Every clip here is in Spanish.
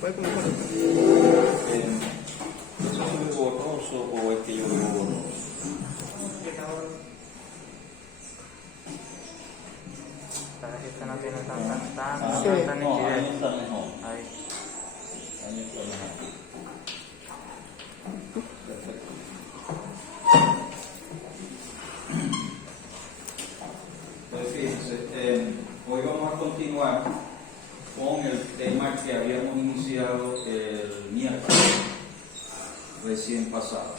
Puede como con- ¿Eso se ve borroso o es que yo veo borroso? Parece que este no tiene Sí. tanta No, ahí nitidez. está mejor. Ahí. Ahí está mejor. Perfecto. Pues fíjense, hoy vamos a continuar con el tema que habíamos iniciado el miércoles recién pasado.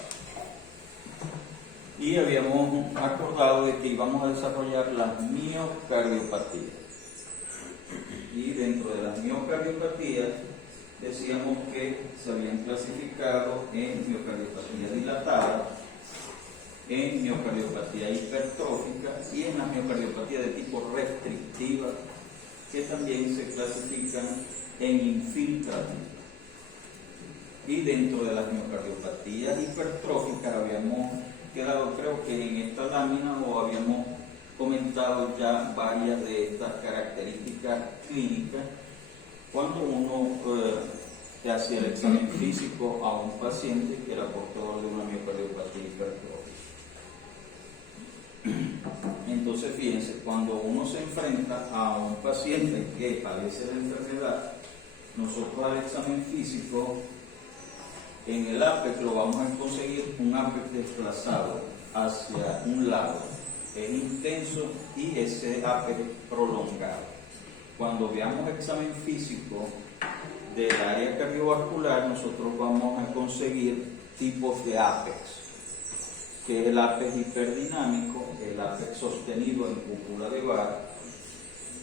Y habíamos acordado de que íbamos a desarrollar las miocardiopatías. Y dentro de las miocardiopatías decíamos que se habían clasificado en miocardiopatía dilatada, en miocardiopatía hipertrófica y en la miocardiopatía de tipo restrictiva, que también se clasifican en infiltrativa. Y dentro de las miocardiopatías hipertróficas habíamos quedado, creo que en esta lámina, o habíamos comentado ya varias de estas características clínicas cuando uno hacía el examen físico a un paciente que era portador de una miocardiopatía hipertrófica. Entonces, fíjense, cuando uno se enfrenta a un paciente que padece la enfermedad, nosotros al examen físico, en el APEX lo vamos a conseguir un APEX desplazado hacia un lado, es intenso, y ese APEX prolongado. Cuando veamos examen físico del área cardiovascular, nosotros vamos a conseguir tipos de APEX, que es el APEX hiperdinámico, el APEX sostenido en cúpula de Barr,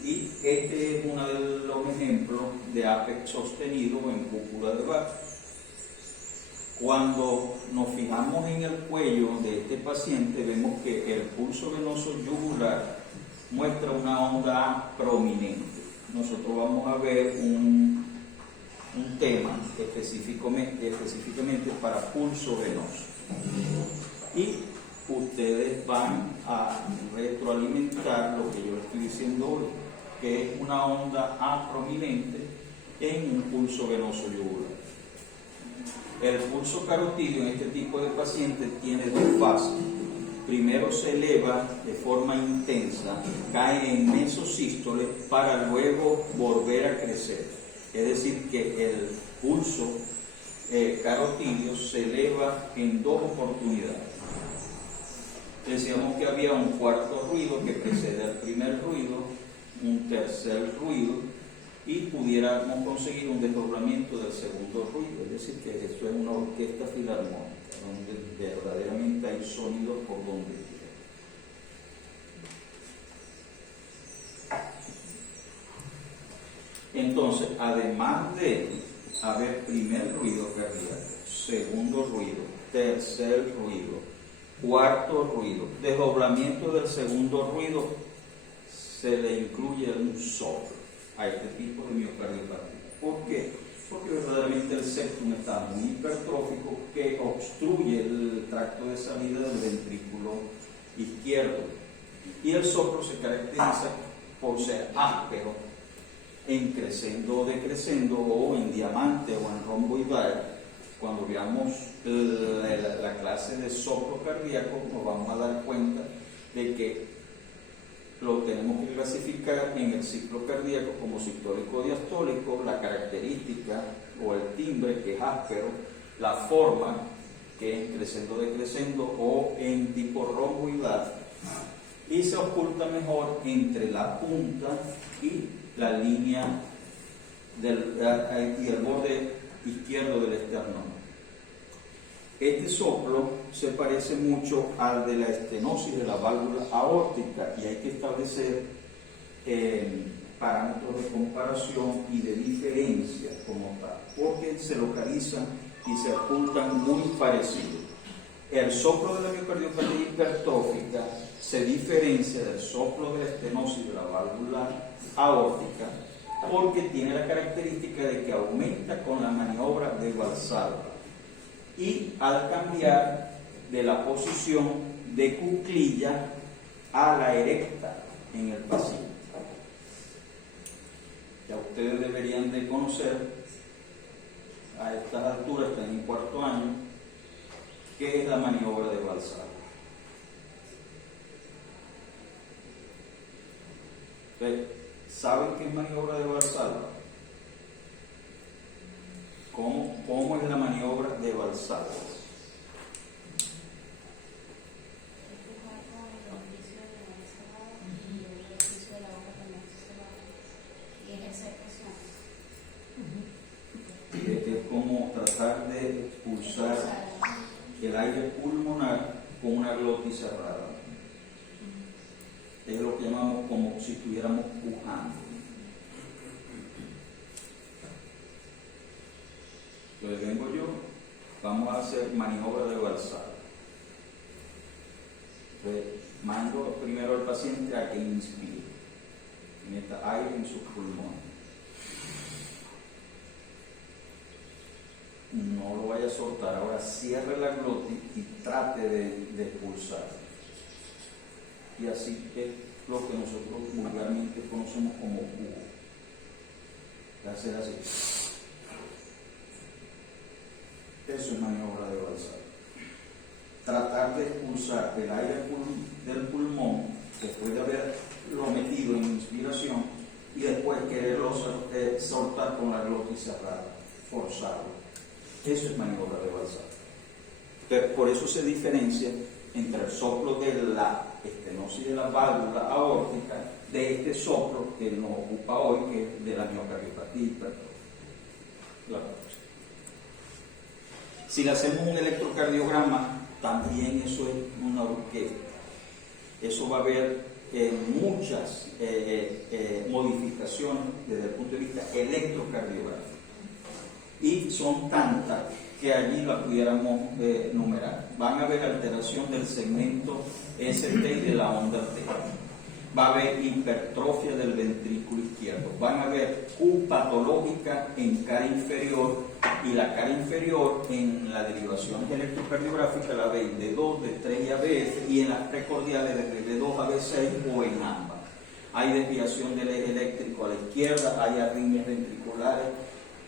y este es uno de los ejemplos de APEX sostenido en cúpula de Barr. Cuando nos fijamos en el cuello de este paciente, vemos que el pulso venoso yugular muestra una onda A prominente. Nosotros vamos a ver un tema específicamente para pulso venoso. Y ustedes van a retroalimentar lo que yo les estoy diciendo hoy, que es una onda A prominente en un pulso venoso yugular. El pulso carotídeo en este tipo de pacientes tiene dos fases. Primero se eleva de forma intensa, cae en mesosístole para luego volver a crecer. Es decir, que el pulso carotídeo se eleva en dos oportunidades. Decíamos que había un cuarto ruido que precede al primer ruido, un tercer ruido, y pudiéramos conseguir un desdoblamiento del segundo ruido, es decir, que eso es una orquesta filarmónica, donde verdaderamente hay sonidos por donde quiera. Entonces, además de haber primer ruido cardíaco, segundo ruido, tercer ruido, cuarto ruido, desdoblamiento del segundo ruido, se le incluye un soplo a este tipo de miocardiopatía. ¿Por qué? Porque verdaderamente el septum está muy hipertrófico, que obstruye el tracto de salida del ventrículo izquierdo. Y el soplo se caracteriza por ser áspero, en crescendo o decrescendo, o en diamante o en romboidal. Cuando veamos la clase de soplo cardíaco, nos vamos a dar cuenta de que lo tenemos que clasificar en el ciclo cardíaco como sistólico diastólico, la característica o el timbre, que es áspero, la forma, que es crescendo decrescendo o en tipo romboidal, y se oculta mejor entre la punta y la línea y el borde izquierdo del esternón. Este soplo se parece mucho al de la estenosis de la válvula aórtica, y hay que establecer parámetros de comparación y de diferencia como tal, porque se localizan y se ocultan muy parecidos. El soplo de la miocardiopatía hipertrófica se diferencia del soplo de la estenosis de la válvula aórtica porque tiene la característica de que aumenta con la maniobra de Valsalva, y al cambiar de la posición de cuclilla a la erecta en el paciente. Ya ustedes deberían de conocer a estas alturas están en cuarto año, ¿qué es la maniobra de Valsalva? ¿Saben qué es maniobra de Valsalva? ¿Cómo es la maniobra de Valsalva? Es como tratar de expulsar el aire pulmonar con una glotis cerrada. Es lo que llamamos como si estuviéramos pujando. Entonces vengo yo, vamos a hacer maniobra de Valsalva. Entonces, mando primero al paciente a que inspire, meta aire en sus pulmones. No lo vaya a soltar, ahora cierre la glotis y trate de expulsar. Y así es lo que nosotros vulgarmente conocemos como pujo. Hacer así. Eso es maniobra de Valsalva. Tratar de expulsar el aire del pulmón después de haberlo metido en inspiración y después quererlo soltar con la glotis cerrada, forzarlo. Eso es maniobra de Valsalva. Por eso se diferencia entre el soplo de la estenosis de la válvula aórtica de este soplo que nos ocupa hoy, que es de la miocardiopatía hipertrófica. Si le hacemos un electrocardiograma, también eso es una orquesta. Eso va a haber muchas modificaciones desde el punto de vista electrocardiográfico. Y son tantas que allí las pudiéramos numerar. Van a haber alteración del segmento ST y de la onda T. Va a haber hipertrofia del ventrículo izquierdo. Van a haber Q patológica en cara inferior, y la cara inferior en la derivación electrocardiográfica la ven de 2, de 3 y ABF, y en las precordiales de 2 a B6 o en ambas. Hay desviación del eje eléctrico a la izquierda, hay arritmias ventriculares.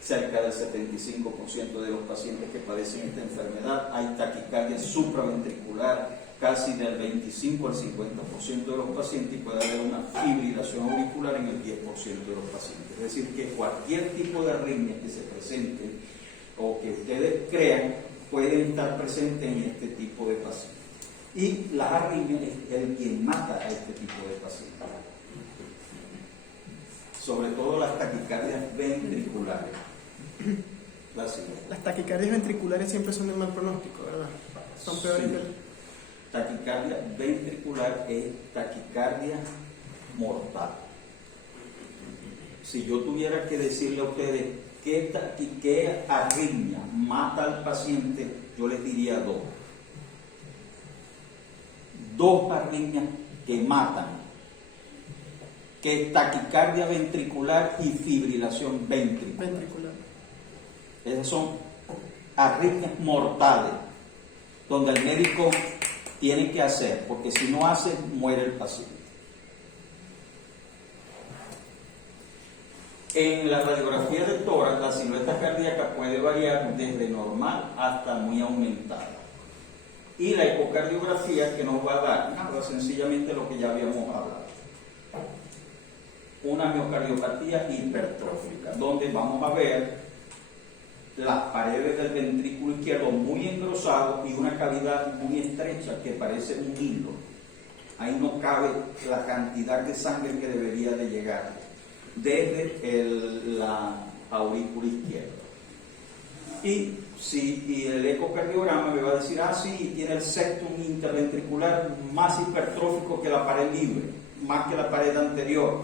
Cerca del 75% de los pacientes que padecen esta enfermedad, hay taquicardia supraventricular, casi del 25 al 50% de los pacientes, y puede haber una fibrilación auricular en el 10% de los pacientes. Es decir, que cualquier tipo de arritmia que se presente o que ustedes crean pueden estar presentes en este tipo de pacientes. Y las arritmias es el que mata a este tipo de pacientes. Sobre todo las taquicardias ventriculares. Las taquicardias ventriculares siempre son de mal pronóstico, ¿verdad? Son peores que... Taquicardia ventricular es taquicardia mortal. Si yo tuviera que decirle a ustedes qué arritmia mata al paciente, yo les diría dos. Dos arritmias que matan, que es taquicardia ventricular y fibrilación ventricular. Esas son arritmias mortales, donde el médico tiene que hacer, porque si no hace, muere el paciente. En la radiografía del tórax, la silueta cardíaca puede variar desde normal hasta muy aumentada. Y la ecocardiografía, que nos va a dar nada, sencillamente lo que ya habíamos hablado. Una miocardiopatía hipertrófica, donde vamos a ver las paredes del ventrículo izquierdo muy engrosado y una cavidad muy estrecha que parece un hilo. Ahí no cabe la cantidad de sangre que debería de llegar desde la aurícula izquierda. Y el ecocardiograma me va a decir, sí, tiene el septum interventricular más hipertrófico que la pared libre, más que la pared anterior.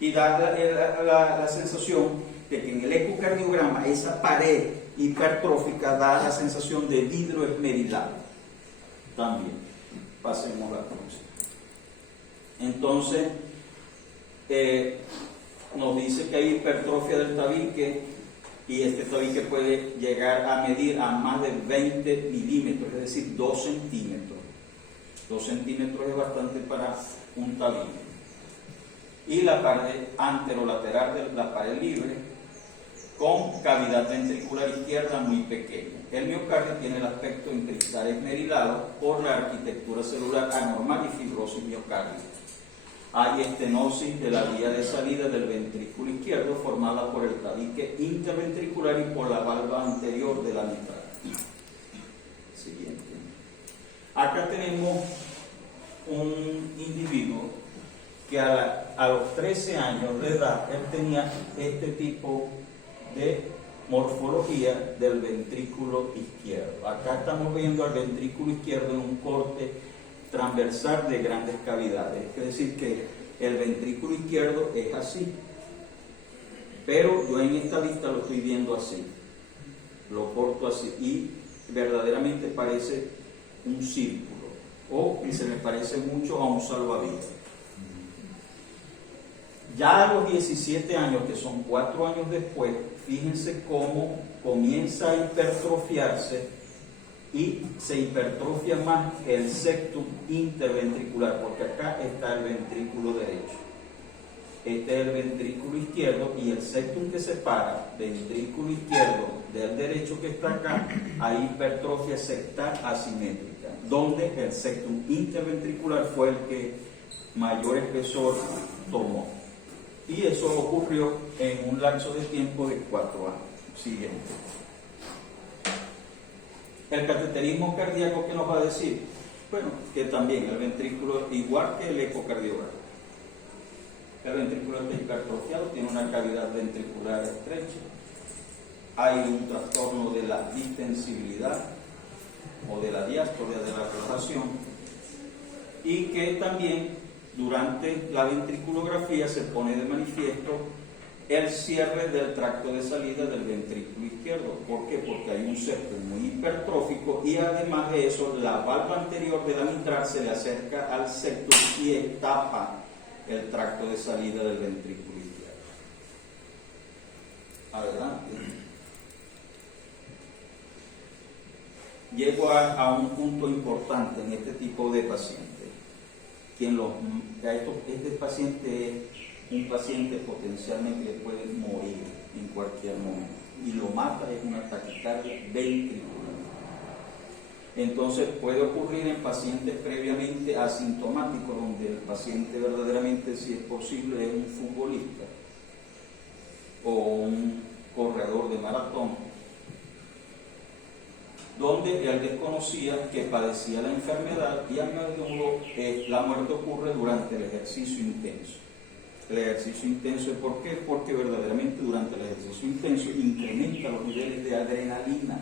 Y da la sensación de que en el ecocardiograma esa pared hipertrófica da la sensación de vidrio esmerilado. También, pasemos la próxima. Entonces, nos dice que hay hipertrofia del tabique, y este tabique puede llegar a medir a más de 20 milímetros, es decir, 2 centímetros. 2 centímetros es bastante para un tabique. Y la pared anterolateral de la pared libre con cavidad ventricular izquierda muy pequeña. El miocardio tiene el aspecto incristal esmerilado por la arquitectura celular anormal y fibrosis miocárdica. Hay estenosis de la vía de salida del ventrículo izquierdo formada por el tabique interventricular y por la valva anterior de la mitral. Siguiente. Acá tenemos un individuo que a los 13 años de edad él tenía este tipo de morfología del ventrículo izquierdo. Acá estamos viendo al ventrículo izquierdo en un corte transversal de grandes cavidades. Es decir, que el ventrículo izquierdo es así, pero yo en esta lista lo estoy viendo así, lo corto así y verdaderamente parece un círculo o que se le parece mucho a un salvavidas. Ya a los 17 años, que son 4 años después, fíjense cómo comienza a hipertrofiarse y se hipertrofia más el septum interventricular, porque acá está el ventrículo derecho. Este es el ventrículo izquierdo y el septum que separa ventrículo izquierdo del derecho que está acá, hay hipertrofia septal asimétrica, donde el septum interventricular fue el que mayor espesor tomó. Y eso ocurrió en un lapso de tiempo de 4 años. Siguiente. El cateterismo cardíaco, ¿qué nos va a decir? Bueno, que también el ventrículo, igual que el ecocardiograma, el ventrículo está hipertrofiado, tiene una cavidad ventricular estrecha, hay un trastorno de la distensibilidad o de la diástole, de la relajación, y que también durante la ventriculografía se pone de manifiesto el cierre del tracto de salida del ventrículo izquierdo. ¿Por qué? Porque hay un septum muy hipertrófico y además de eso la valva anterior de la mitral se le acerca al septum y tapa el tracto de salida del ventrículo izquierdo. Adelante. Llego a un punto importante en este tipo de pacientes. Este paciente es un paciente potencialmente que puede morir en cualquier momento y lo mata es una taquicardia ventricular. Entonces puede ocurrir en pacientes previamente asintomáticos, donde el paciente verdaderamente, si es posible, es un futbolista o un corredor de maratón, donde él desconocía que padecía la enfermedad y a menudo la muerte ocurre durante el ejercicio intenso. El ejercicio intenso, ¿por qué? Porque verdaderamente durante el ejercicio intenso incrementa los niveles de adrenalina.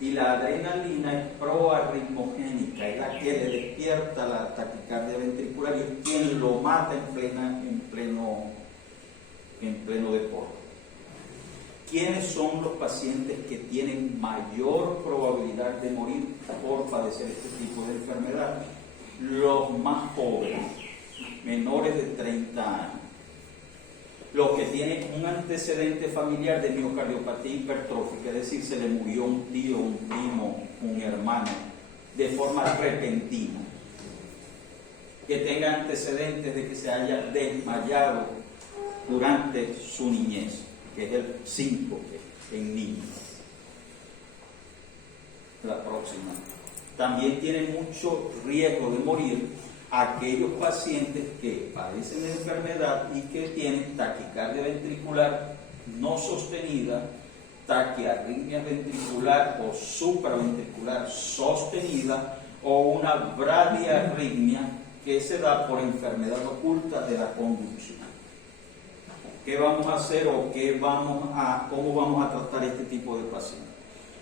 Y la adrenalina es proarritmogénica, es la que le despierta la taquicardia ventricular y es quien lo mata en pleno deporte. ¿Quiénes son los pacientes que tienen mayor probabilidad de morir por padecer este tipo de enfermedad? Los más jóvenes, menores de 30 años. Los que tienen un antecedente familiar de miocardiopatía hipertrófica, es decir, se le murió un tío, un primo, un hermano, de forma repentina. Que tenga antecedentes de que se haya desmayado durante su niñez, que es el 5 en niños. La próxima. También tienen mucho riesgo de morir aquellos pacientes que padecen de enfermedad y que tienen taquicardia ventricular no sostenida, taquiarritmia ventricular o supraventricular sostenida o una bradiarritmia que se da por enfermedad oculta de la conducción. ¿Qué vamos a hacer o cómo vamos a tratar este tipo de pacientes?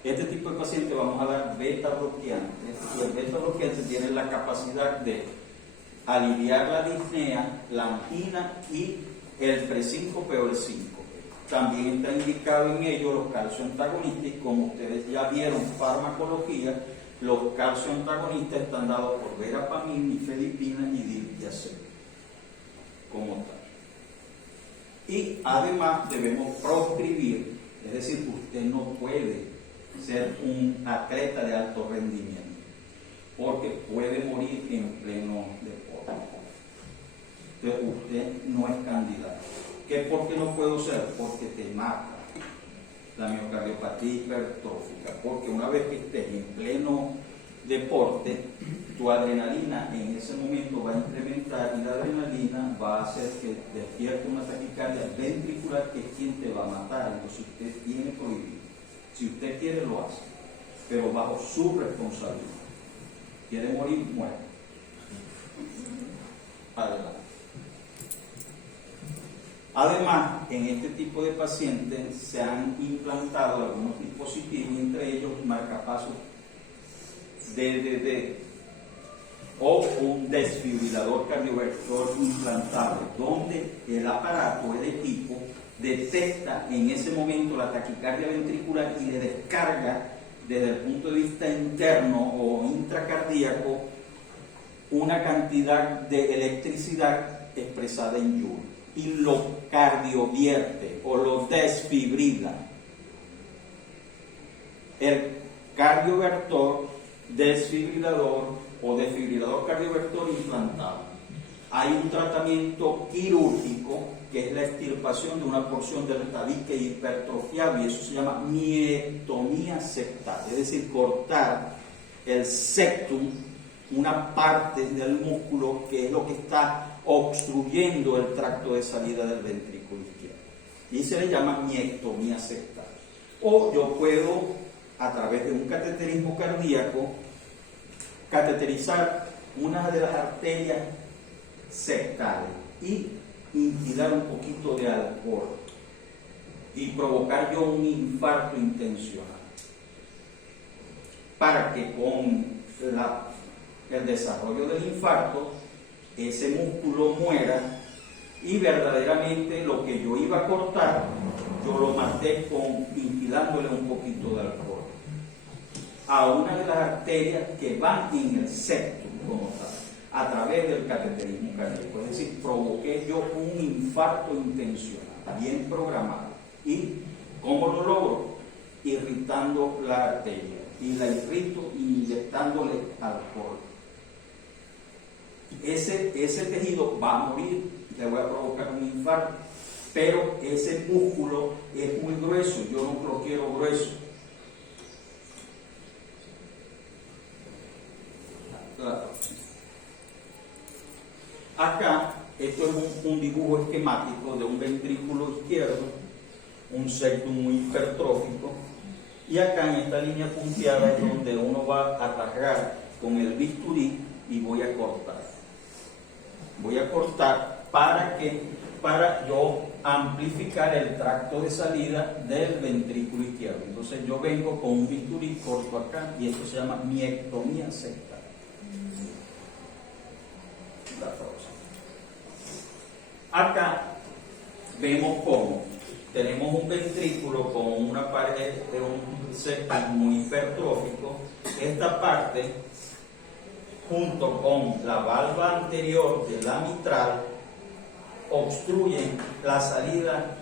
Este tipo de pacientes vamos a dar beta bloqueantes. Y el beta bloqueante tiene la capacidad de aliviar la disnea, la angina y el presíncope o el síncope. También está indicado en ello los calcioantagonistas y como ustedes ya vieron farmacología, los calcioantagonistas están dados por verapamil, nifedipina y diltiazem como tal. Y además debemos proscribir, es decir, usted no puede ser un atleta de alto rendimiento porque puede morir en pleno deporte. Entonces usted no es candidato. ¿Qué por qué no puedo ser? Porque te mata la miocardiopatía hipertrófica, porque una vez que estés en pleno deporte, tu adrenalina en ese momento va a incrementar y la adrenalina va a hacer que despierte una taquicardia ventricular, que es quien te va a matar. Entonces usted tiene prohibido. Si usted quiere, lo hace, pero bajo su responsabilidad. ¿Quiere morir? Muere. Adelante. Además, en este tipo de pacientes se han implantado algunos dispositivos, entre ellos marcapasos DDD o un desfibrilador cardiovertor implantable, donde el aparato, el equipo, detecta en ese momento la taquicardia ventricular y le descarga desde el punto de vista interno o intracardíaco una cantidad de electricidad expresada en Joule y lo cardiovierte o lo desfibrila. El cardiovertor, desfibrilador o desfibrilador cardiovertor implantado. Hay un tratamiento quirúrgico que es la extirpación de una porción del tabique hipertrofiado, y eso se llama miectomía septal, es decir, cortar el septum, una parte del músculo que es lo que está obstruyendo el tracto de salida del ventrículo izquierdo, y se le llama miectomía septal. O yo puedo, a través de un cateterismo cardíaco, cateterizar una de las arterias septales y instilar un poquito de alcohol y provocar yo un infarto intencional, para que con el desarrollo del infarto ese músculo muera y verdaderamente lo que yo iba a cortar yo lo maté instilándole un poquito de alcohol a una de las arterias que van en el septum como tal, a través del cateterismo cardíaco. Es decir, provoqué yo un infarto intencional, bien programado. ¿Y cómo lo logro? Irritando la arteria. Y la irrito inyectándole alcohol. Ese tejido va a morir, le voy a provocar un infarto, pero ese músculo es muy grueso, yo no lo quiero grueso. Acá, esto es un dibujo esquemático de un ventrículo izquierdo, un septum muy hipertrófico, y acá en esta línea punteada es donde uno va a agarrar con el bisturí y voy a cortar. Voy a cortar para yo amplificar el tracto de salida del ventrículo izquierdo. Entonces yo vengo con un bisturí, corto acá, y esto se llama miectomía septal. La próxima. Acá vemos cómo tenemos un ventrículo con una pared de un septum muy hipertrófico. Esta parte, junto con la valva anterior de la mitral, obstruyen la salida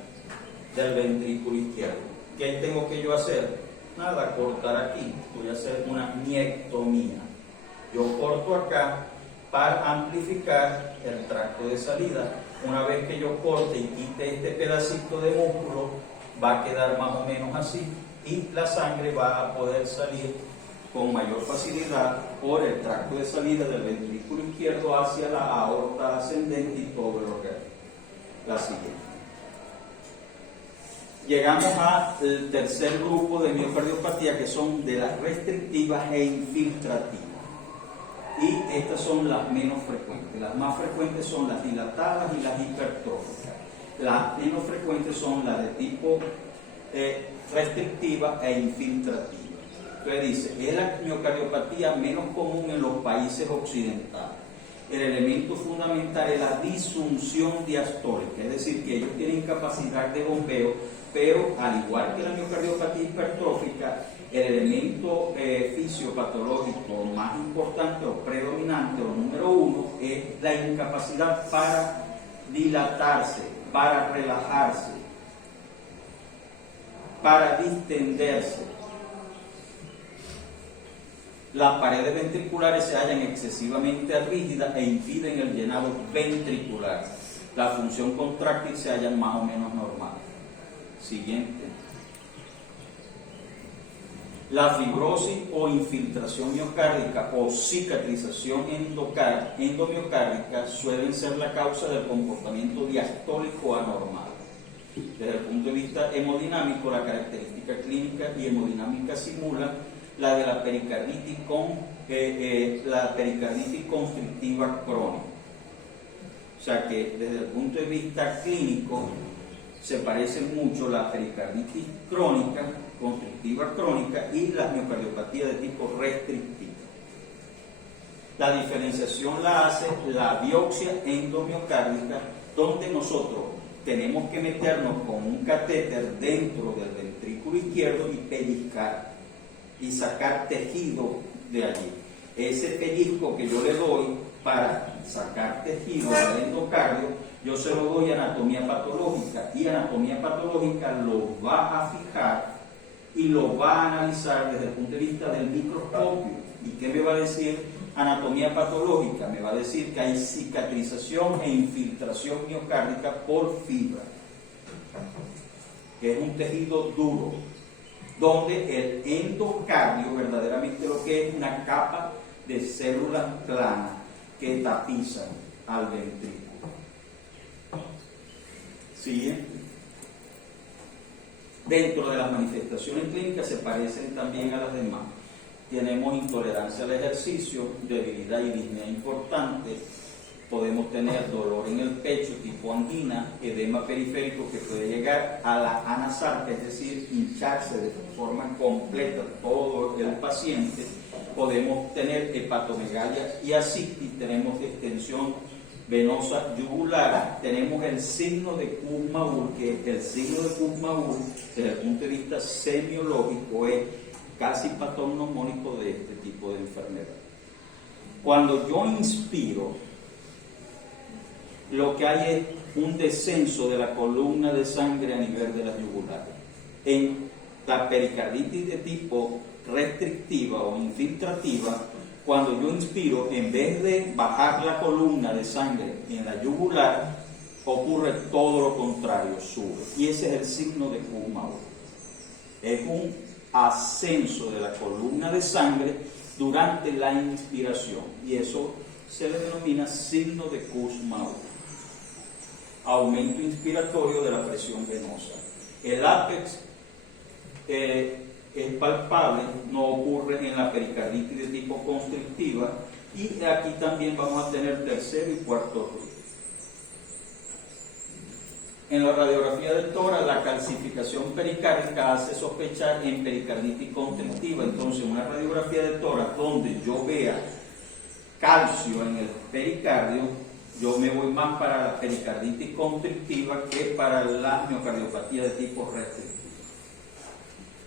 del ventrículo izquierdo. ¿Qué tengo que yo hacer? Nada, cortar aquí. Voy a hacer una miectomía. Yo corto acá para amplificar el tracto de salida. Una vez que yo corte y quite este pedacito de músculo, va a quedar más o menos así, y la sangre va a poder salir con mayor facilidad por el tracto de salida del ventrículo izquierdo hacia la aorta ascendente y todo el organismo. La siguiente. Llegamos al tercer grupo de miocardiopatía, que son de las restrictivas e infiltrativas. Y estas son las menos frecuentes. Las más frecuentes son las dilatadas y las hipertróficas. Las menos frecuentes son las de tipo restrictiva e infiltrativa. Entonces dice, es la miocardiopatía menos común en los países occidentales. El elemento fundamental es la disfunción diastólica, es decir, que ellos tienen capacidad de bombeo, pero al igual que la miocardiopatía hipertrófica, el elemento fisiopatológico más importante o predominante o número uno es la incapacidad para dilatarse, para relajarse, para distenderse. Las paredes ventriculares se hallan excesivamente rígidas e impiden el llenado ventricular. la función contráctil se hallan más o menos normales. Siguiente. La fibrosis o infiltración miocárdica o cicatrización endomiocárdica suelen ser la causa del comportamiento diastólico anormal. Desde el punto de vista hemodinámico, la característica clínica y hemodinámica simula la de la pericarditis constrictiva crónica. O sea que desde el punto de vista clínico se parecen mucho la pericarditis crónica, constrictiva crónica y la miocardiopatía de tipo restrictiva. La diferenciación la hace la biopsia endomiocárdica, donde nosotros tenemos que meternos con un catéter dentro del ventrículo izquierdo y pellizcar y sacar tejido de allí. Ese pellizco que yo le doy para sacar tejido del endocardio, yo se lo doy a anatomía patológica, y anatomía patológica lo va a fijar y lo va a analizar desde el punto de vista del microscopio. ¿Y qué me va a decir anatomía patológica? Me va a decir que hay cicatrización e infiltración miocárdica por fibra, que es un tejido duro, donde el endocardio verdaderamente lo que es una capa de células planas que tapizan al ventrículo. Siguiente. Dentro de las manifestaciones clínicas se parecen también a las demás. Tenemos intolerancia al ejercicio, debilidad y disnea importante. Podemos tener dolor en el pecho tipo angina, edema periférico que puede llegar a la anasarca, es decir, hincharse de forma completa todo el paciente. Podemos tener hepatomegalia y ascitis, tenemos extensión venosa yugular, tenemos el signo de Kussmaul, que el signo de Kussmaul desde el punto de vista semiológico es casi patognomónico de este tipo de enfermedad. Cuando yo inspiro, lo que hay es un descenso de la columna de sangre a nivel de las yugulares. En la pericarditis de tipo restrictiva o infiltrativa, cuando yo inspiro, en vez de bajar la columna de sangre en la yugular, ocurre todo lo contrario, sube. Y ese es el signo de Kussmaul. Es un ascenso de la columna de sangre durante la inspiración, y eso se le denomina signo de Kussmaul. Aumento inspiratorio de la presión venosa. El ápex es palpable, no ocurre en la pericarditis de tipo constrictiva, y aquí también vamos a tener tercero y cuarto ruido. En la radiografía del tórax, la calcificación pericárdica hace sospechar en pericarditis constrictiva. Entonces, una radiografía de tórax donde yo vea calcio en el pericardio, yo me voy más para la pericarditis constrictiva que para la miocardiopatía de tipo restrictivo.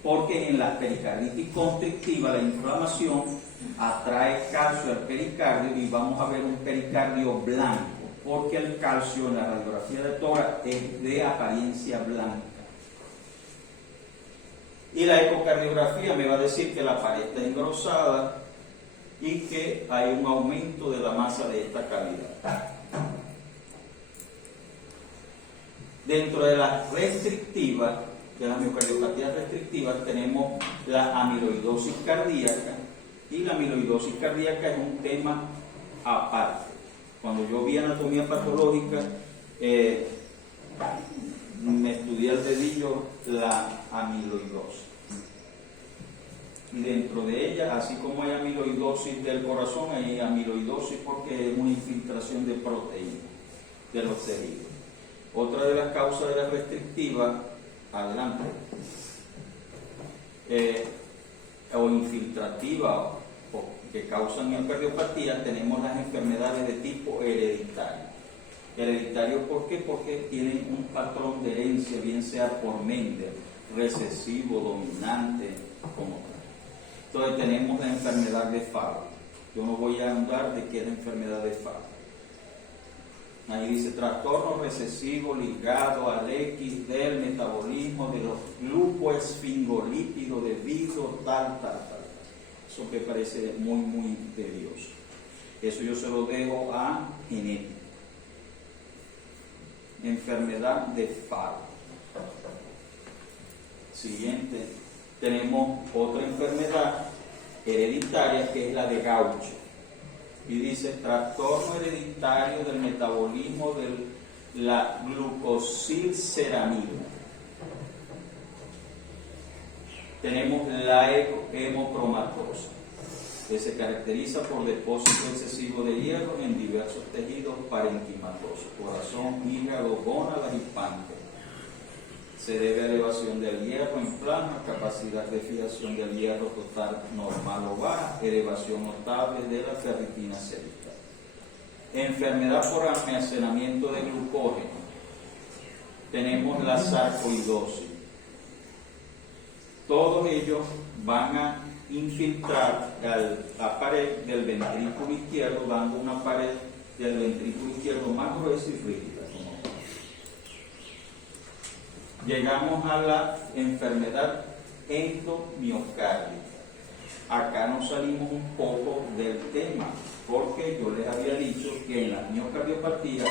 Porque en la pericarditis constrictiva la inflamación atrae calcio al pericardio y vamos a ver un pericardio blanco, porque el calcio en la radiografía de tórax es de apariencia blanca. Y la ecocardiografía me va a decir que la pared está engrosada y que hay un aumento de la masa de esta calidad. Dentro de las restrictivas, de las miocardiopatías restrictivas, tenemos la amiloidosis cardíaca, y la amiloidosis cardíaca es un tema aparte. Cuando yo vi anatomía patológica, me estudié al dedillo la amiloidosis. Y dentro de ella, así como hay amiloidosis del corazón, hay amiloidosis porque es una infiltración de proteínas de los tejidos. Otra de las causas de la restrictiva, adelante, o infiltrativa o que causan miocardiopatía, tenemos las enfermedades de tipo hereditario. Hereditario, ¿por qué? Porque tienen un patrón de herencia, bien sea por Mendel, recesivo, dominante, como tal. Entonces tenemos la enfermedad de Fabry. Yo no voy a andar de qué es la enfermedad de Fabry. Ahí dice trastorno recesivo ligado al X del metabolismo de los glucoesfingolípidos debido tal. Eso me parece muy tedioso. Eso yo se lo dejo a genética. enfermedad de Faro. Siguiente, tenemos otra enfermedad hereditaria que es la de Gaucho. Y dice, trastorno hereditario del metabolismo de la glucosilceramida. Tenemos la hemocromatosis, que se caracteriza por depósito excesivo de hierro en diversos tejidos parenquimatosos, corazón, hígado, gónadas y páncreas. Se debe a elevación del hierro en plasma, capacidad de fijación del hierro total normal o baja, elevación notable de la ferritina sérica. Enfermedad por almacenamiento de glucógeno. Tenemos la sarcoidosis. Todos ellos van a infiltrar la pared del ventrículo izquierdo, dando una pared del ventrículo izquierdo más gruesa y rígida. Llegamos a la enfermedad endomiocárdica. Acá nos salimos un poco del tema, porque yo les había dicho que en la miocardiopatía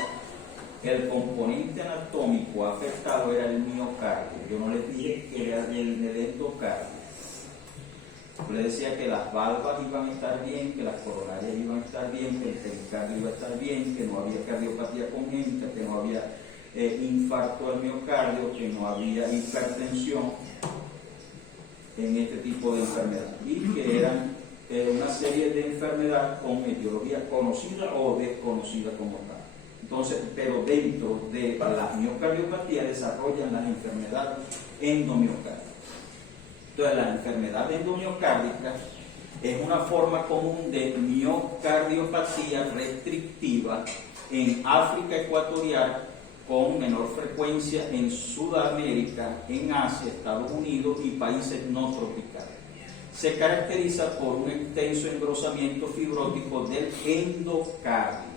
el componente anatómico afectado era el miocardio. Yo no les dije que era el endocardio. Yo les decía que las valvas iban a estar bien, que las coronarias iban a estar bien, que el pericardio iba a estar bien, que no había cardiopatía congénita, que no había infarto del miocardio, que no había hipertensión en este tipo de enfermedad, y que eran una serie de enfermedades con etiología conocida o desconocida como tal. Entonces, pero dentro de la miocardiopatía desarrollan las enfermedades endomiocárdicas. Entonces, la enfermedad endomiocárdica es una forma común de miocardiopatía restrictiva en África ecuatorial, con menor frecuencia en Sudamérica, en Asia, Estados Unidos y países no tropicales. Se caracteriza por un extenso engrosamiento fibrótico del endocardio.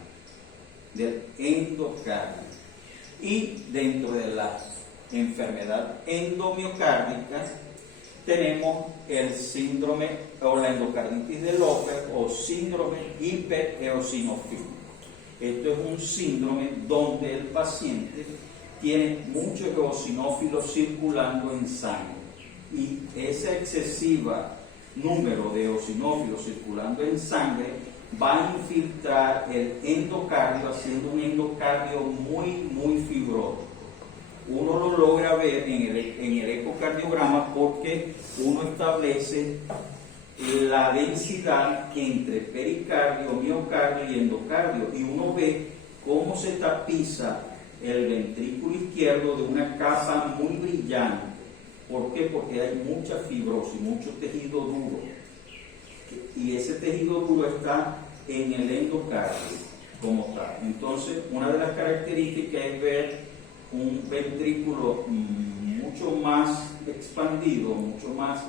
Y dentro de la enfermedad endomiocárdica tenemos el síndrome o la endocarditis de Loper o síndrome hipereosinofílico. Esto es un síndrome donde el paciente tiene muchos eosinófilos circulando en sangre, y ese excesivo número de eosinófilos circulando en sangre va a infiltrar el endocardio, haciendo un endocardio muy fibrótico. Uno lo logra ver en el ecocardiograma, porque uno establece la densidad entre pericardio, miocardio y endocardio, y uno ve cómo se tapiza el ventrículo izquierdo de una capa muy brillante. ¿Por qué? Porque hay mucha fibrosis, mucho tejido duro, y ese tejido duro está en el endocardio como tal. Entonces, una de las características es ver un ventrículo mucho más expandido, mucho más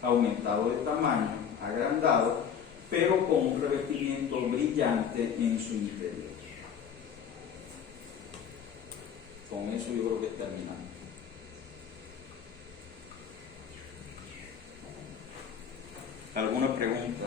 aumentado de tamaño, agrandado, pero con un revestimiento brillante en su interior. Con eso yo creo que terminamos. ¿Alguna pregunta?